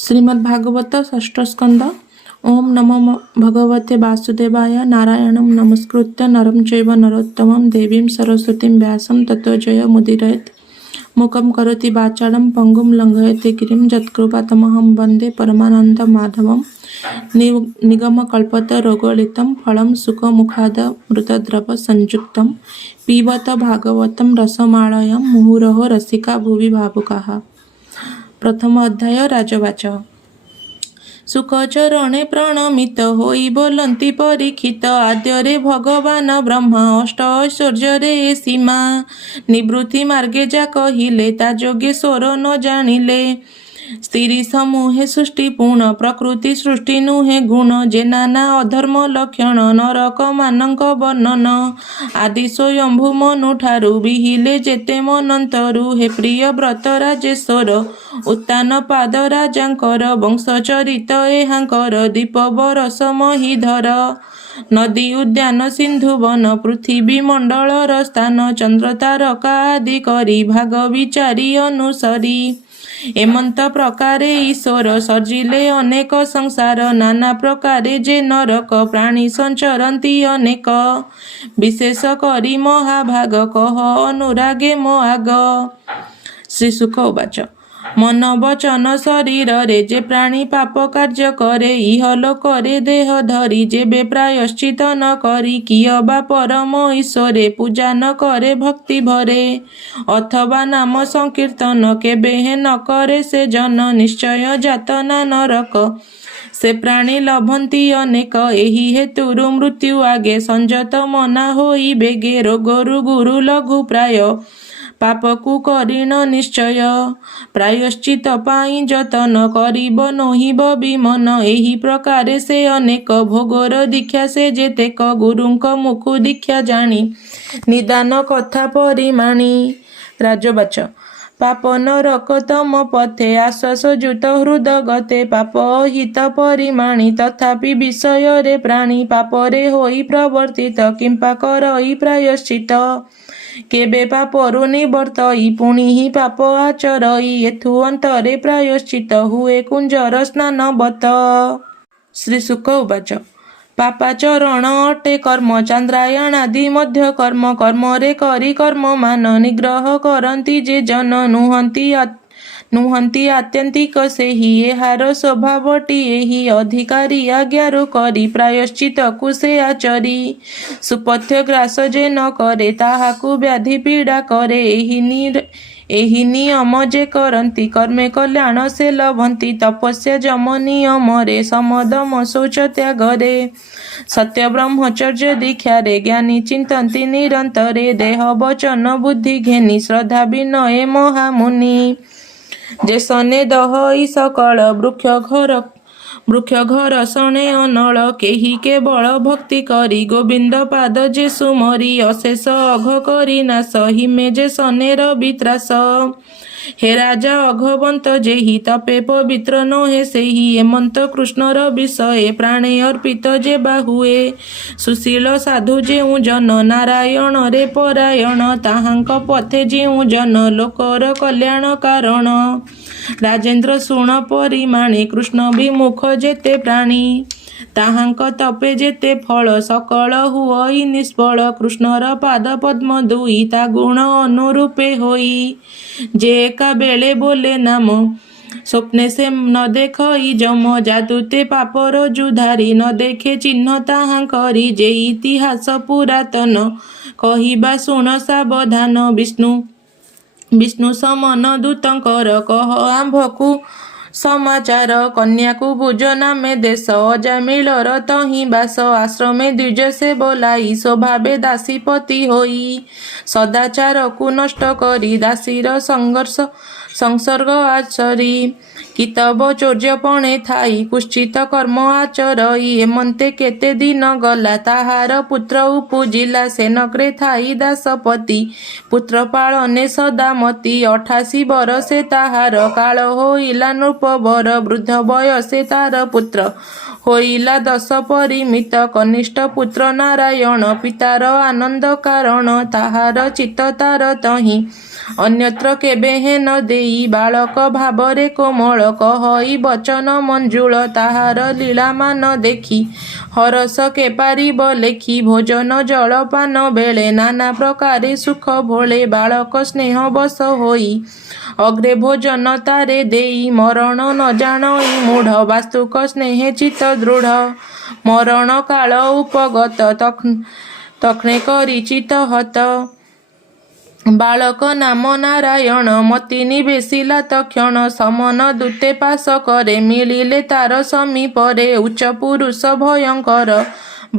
श्रीमद्भागवत षष्ठ स्कंद। ओम नमो भगवते वासुदेवाय। नारायणं नमस्कृत्य नरं चैव नरोत्तमं देवीं सरस्वतीं व्यासं ततो जय मुदीरयेत्। मूकं करोति वाचालं पङ्गुं लङ्घयते गिरिं यत्कृपातमहं वन्दे परमानन्द माधवं। निगमकल्पतरोगलितं फलं सुखमुखादमृतद्रव संयुक्तं पिबत भागवतं रसमालयं मुहुरहो रसिका भुवि भावुकाः। प्रथम अध्याय राजवाच। सुखचरणे प्रणमित होई बोलंती परीक्षित आद्यरे भगवान ब्रह्मा अष्ट ऐश्वर्यरे सीमा निवृत्ति मार्गे जा कहिले ता जोगेश्वर न जानिले। स्त्री समूहे सृष्टि पूर्ण प्रकृति सृष्टि नुहे गुण जे नाना अधर्म लक्षण नरक मानक वर्णन आदि स्वयंभू मनु ठारू बिहिले जेते मनंतरु हे प्रिय व्रत राजेश्वर उत्तान पाद राजांकर वंश चरित एहांकर दीप बरस महीधर नदी उद्यान सिंधु वन पृथ्वी मंडलर स्थान चंद्र तारका आदि करी भाग विचारी अनुसरी एमंत प्रकारे ईश्वर सर्जिले अनेक संसार नाना प्रकारे जे नरक प्राणी संचरती अनेक विशेष करी महाभाग कह अनुरागे मो आग। श्रीशुक उवाच। मन वचन शरीर रे जे प्राणी पाप कार्य करे इह लोकरे देह धरी जेबे प्रायश्चित न करी किय बा परम ईश्वरे पूजा न करे भक्ति भरे अथवा नाम संकीर्तन केबे न करे से जन निश्चय जातना नरक से प्राणी लभंती अनेक एही हेतुरु मृत्यु आगे संजत मना होई बेगे रोगरु गुरु लघु प्राय पापकु करिण निश्चय प्रायश्चित पाई जतन करिब नहिब विमन एही प्रकारे से अनेक भोगर दीक्षा से जेतेक गुरुंक मुखु दीक्षा जानी निदान कथा परिमाणी। राजवाच। पाप नरक तम पथे आश्वास जुत हृद गते पाप हित परिमाणी तथापि विषय रे प्राणी पापरे होई प्रवर्तित किंपा करई प्रायश्चित केबे पापरु निवर्तई पुणी ही पाप आचरई एथु अंतरे प्रायश्चित हुए कुंजर स्नान बत। श्रीशुक उवाच। पापाचरण अटे कर्म चांद्रायणादि मध्य कर्म कर्मरे करी कर्म मान निग्रह करती जे जन नुहंती आत्यंतिक सेहि एहार स्वभावटी एहि अधिकारी आज्ञारु करी प्रायश्चित कु से आचरी सुपथ्य ग्रास जे न करे ताहाकु व्याधि पीड़ा करे एहि नियम जे करती कर्मे कल्याण से लभंती तपस्या जम नियम रे समदम शौच त्यागरे सत्य ब्रह्मचर्य दीक्षा रे ज्ञानी चिंतती निरंतरे देह वचन बुद्धि घेनी श्रद्धा विनये महामुनि जे सने दहई सकल वृक्ष घर सणे अनल केही केवल भक्ति करी गोविंद पाद जे सुमरी अशेष अघ करी नाश हिमे जे सनेर वित्रास हे राजा अघवंत जेहि तपे पवित्र नहे सेहि एमंत कृष्णर विषये प्राणे अर्पित जे बाहुए सुशील साधु जेउ जन नारायण रे परायण ताहांक पथे जेउ जन लोकर कल्याण कारण राजेंद्र शुण परिमाणे कृष्ण विमुख जेते प्राणी ताहांक तपे जेते फल सकल हुई निष्फल कृष्णर पाद पद्म दुई ता गुण अनुरूपे होई जे एका बेले बोले नाम स्वप्ने से न देखई जम जादूते पापर जुधारी न देखे चिन्ह ताहां करी जे इतिहास पुरातन कहिबा शुण सावधान विष्णु समन दूतंकर कह आंभकु समाचार कन्याकु भुज नामे देश अजामिलर तहि बास आश्रमे द्विज से बोलाई स्वभावे दासीपति होई सदाचार को नष्ट करी दासीर संसर्ग आचरी कितब चौर्यपणे थाई कुश्चित कर्म आचरई एमंते केते दिन गला ताहार पुत्र उपुजिला सेनक्रे थाई दासपति पुत्र पालने सदामती 88 बरसे ताहार काल होइला नृपवर वृद्ध बयसे तार पुत्र होइला 10 परिमित कनिष्ठ पुत्र नारायण पितार आनंद कारण ताहार चित्त तार तहि अन्यत्र केबे हे न देई बालक भावरे कोमल କଳ କହଇ ବଚନ ମଞ୍ଜୁଳ ତାହାର ଲୀଳାମାନ ଦେଖି ହରସ କେ ପାରିବ ଲେଖି ଭୋଜନ ଜଳପାନ ବେଳେ ନାନା ପ୍ରକାରେ ସୁଖ ଭୋଳେ ବାଳକ ସ୍ନେହ ବଶ ହୋଇ ଅଗ୍ରେ ଭୋଜନ ତାରେ ଦେଇ ମରଣ ନ ଜାଣଇ ମୂଢ଼ ବାସ୍ତୁକ ସ୍ନେହେ ଚିତ୍ତ ଦୃଢ଼ ମରଣ କାଳ ଉପଗତ ତକ୍ଷଣେ କରି ଚିତ୍ତ ହତ ବାଳକ ନାମ ନାରାୟଣ ମତି ନିବେଶିଲା ତକ୍ଷଣ ସମନ ଦୂତେ ପାଶ କରେ ମିଳିଲେ ତାର ସମୀପରେ ଉଚ୍ଚ ପୁରୁଷ ଭୟଙ୍କର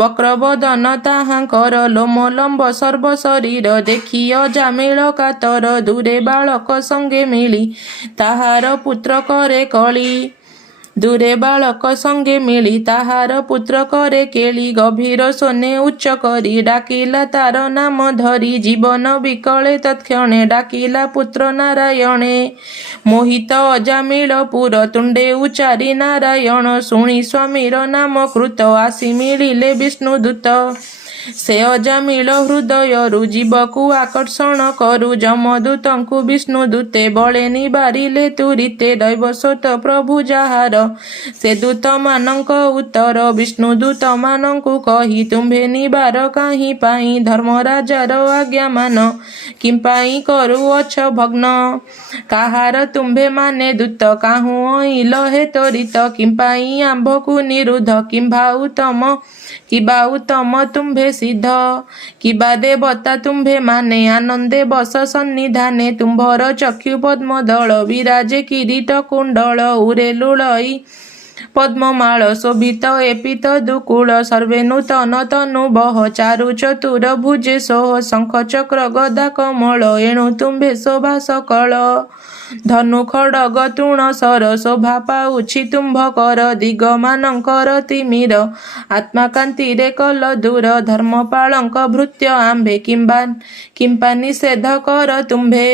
ବକ୍ରବଦନ ତାହାଙ୍କର ଲୋମ ଲମ୍ବ ସର୍ବ ଶରୀର ଦେଖି ଅଜାମିଳ କାତର ଦୂରେ ବାଳକ ସଙ୍ଗେ ମିଳି ତାହାର ପୁତ୍ର କରେ କଳି ଦୂରେ ବାଳକ ସଙ୍ଗେ ମିଳି ତାହାର ପୁତ୍ର କରେ କେଳି ଗଭୀର ଶୋନେ ଉଚ୍ଚ କରି ଡାକିଲା ତାର ନାମ ଧରି ଜୀବନ ବିକଳେ ତତ୍କ୍ଷଣେ ଡାକିଲା ପୁତ୍ର ନାରାୟଣେ ମୋହିତ ଅଜାମିଳ ପୁର ତୁଣ୍ଡେ ଉଚାରି ନାରାୟଣ ଶୁଣି ସ୍ୱାମୀର ନାମ କୃତ ଆସି ମିଳିଲେ ବିଷ୍ଣୁ ଦୂତ ସେ ଅଜାମିଳ ହୃଦୟରୁ ଜୀବକୁ ଆକର୍ଷଣ କରୁ ଯମଦୂତଙ୍କୁ ବିଷ୍ଣୁ ଦୂତେ ବଳେ ନିବାରିଲେ ତୁରିତେ ଦୈବସ୍ୱତ ପ୍ରଭୁ ଯାହାର ସେ ଦୂତମାନଙ୍କ ଉତ୍ତର ବିଷ୍ଣୁ ଦୂତମାନଙ୍କୁ କହି ତୁମ୍ଭେ ନିବାର କାହିଁ ପାଇଁ ଧର୍ମରାଜାର ଆଜ୍ଞାମାନ କିମ୍ପାଇଁ କରୁଅଛ ଭଗ୍ନ କାହାର ତୁମ୍ଭେ ମାନେ ଦୂତ କାହୁଁ ଅଇଲ ହେ ତ୍ୱରିତ କିମ୍ପାଇଁ ଆମ୍ଭକୁ ନିରୁଦ୍ଧ କିମ୍ବା ଉତ୍ତମ ତୁମ୍ଭେ ସିଦ୍ଧ କିବା ଦେବତା ତୁମ୍ଭେ ମାନେ ଆନନ୍ଦେ ବସ ସନ୍ନିଧାନେ ତୁମ୍ଭର ଚକ୍ଷୁ ପଦ୍ମ ଦଳ ବିରାଜେ କିରୀଟ କୁଣ୍ଡଳ ଉରେ ଲୁଳଇ ପଦ୍ମମାଳ ଶୋଭିତ ଏପିତ ଦୁକୂଳ ସର୍ବେ ନୂତନ ତନୁ ବହ ଚାରୁ ଚତୁର ଭୁଜେ ସୋହ ଶଙ୍ଖ ଚକ୍ର ଗଦା କମଳ ଏଣୁ ତୁମ୍ଭେ ଶୋଭା ସକଳ ଧନୁ ଖଡ଼ଗ ତୃଣ ସର ଶୋଭା ପାଉଛି ତୁମ୍ଭ କର ଦିଗମାନଙ୍କର ତିମିର ଆତ୍ମାକାନ୍ତିରେ କଲ ଦୂର ଧର୍ମପାଳଙ୍କ ଭୃତ୍ୟ ଆମ୍ଭେ କିମ୍ବା ନିଷେଧ କର ତୁମ୍ଭେ।